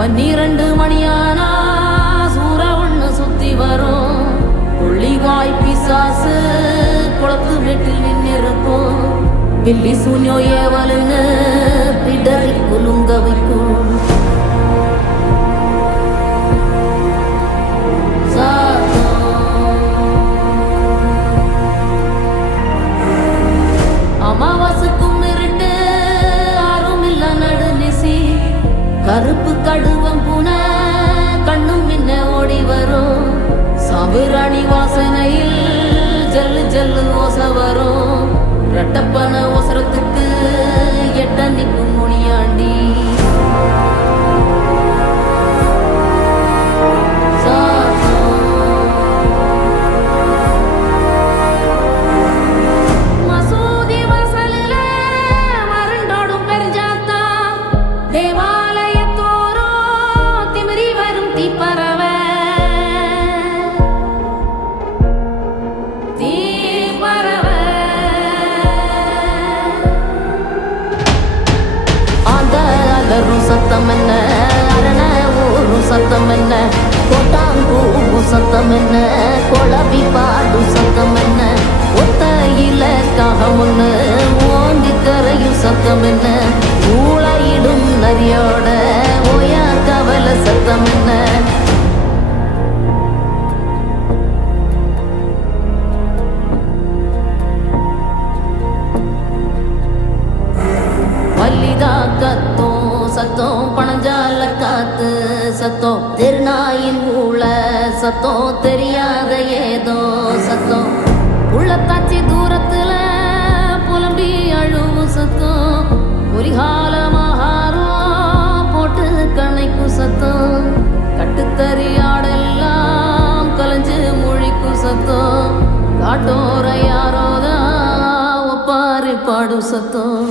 12 மணியானா சூற ஒண்ணு சுத்தி வரும். புள்ளிவாய் பிசாசு குளத்து வீட்டில் நின்னிருக்கும். பில்லி சூன்யோ ஏவலுன்னு பிடரி குலுங்க வைக்கும். அமாவாசைக்கும் இருட்டு ஆறும் இல்ல நடுநிசி. கருப்பு கடுவம் பூன கண்ணும் மின்ன ஓடி வரும். சாம்பிராணி வாசனையில் ஜல்லு ஜல்லு ஓசை வரும். ரெட்டப்பன ஒசரத்துக்கு எட்ட நிற்கும் முனியாண்டி. மசூதி வாசலில மருண்டோடும் பெருஞ்சாத்தா. தேவாலயத்தோரோ திமிரி வரும் தீப்பறவை. சத்தம் என்ன அரண ஊரும் சத்தம் என்ன கோட்டாங்கூவும் சத்தம் என்ன கொளவி பாடும் சத்தம் என்ன ஒத்தையில காகமுன்னு ஓங்கி கரையும் சத்தம் என்ன ஊழையிடும் நரியோட ஓயா கவல சத்தம் என்ன. வல்லிதா கத்தோ சத்தம் பணஞ்சால காத்து சத்தம் திருநாயின் ஊழ சத்தம் தெரியாத ஏதோ சத்தம் உள்ளத்தாச்சி தூரத்துல புலம்பி அழுவும் சத்தம் குறிகாலமாகாரம் போட்டு கணைக்கும் சத்தம் கட்டுத்தறியாடெல்லாம் கலைஞ்சு முழிக்கும் சத்தம் காட்டோர யாரோதான் ஒப்பாரி பாடும் சத்தம்.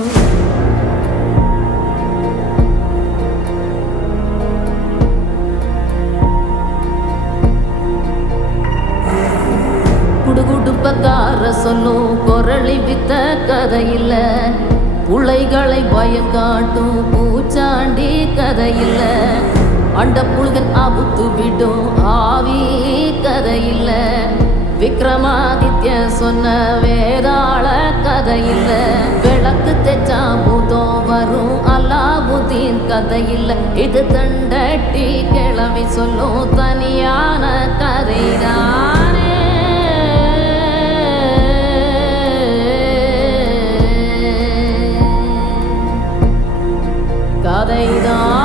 குடுகுடுப்பக்கார சொல்லும் குரளி வித்த கதையில்ல. புள்ளைகளை பயம் காட்டும் பூச்சாண்டி கதையில்ல. அண்ட புழுகன் ஆபுத்து விடும் ஆவி கதையில்ல. விக்ரமாதித்ய சொன்ன வேதாள கதையில்ல. விளக்கு தெச்சா பூதம் வரும் அல்லாபுதீன் கதையில்ல. இது தண்டட்டி கிளவி சொல்லும் தனியான கதைதானே. கதைதான்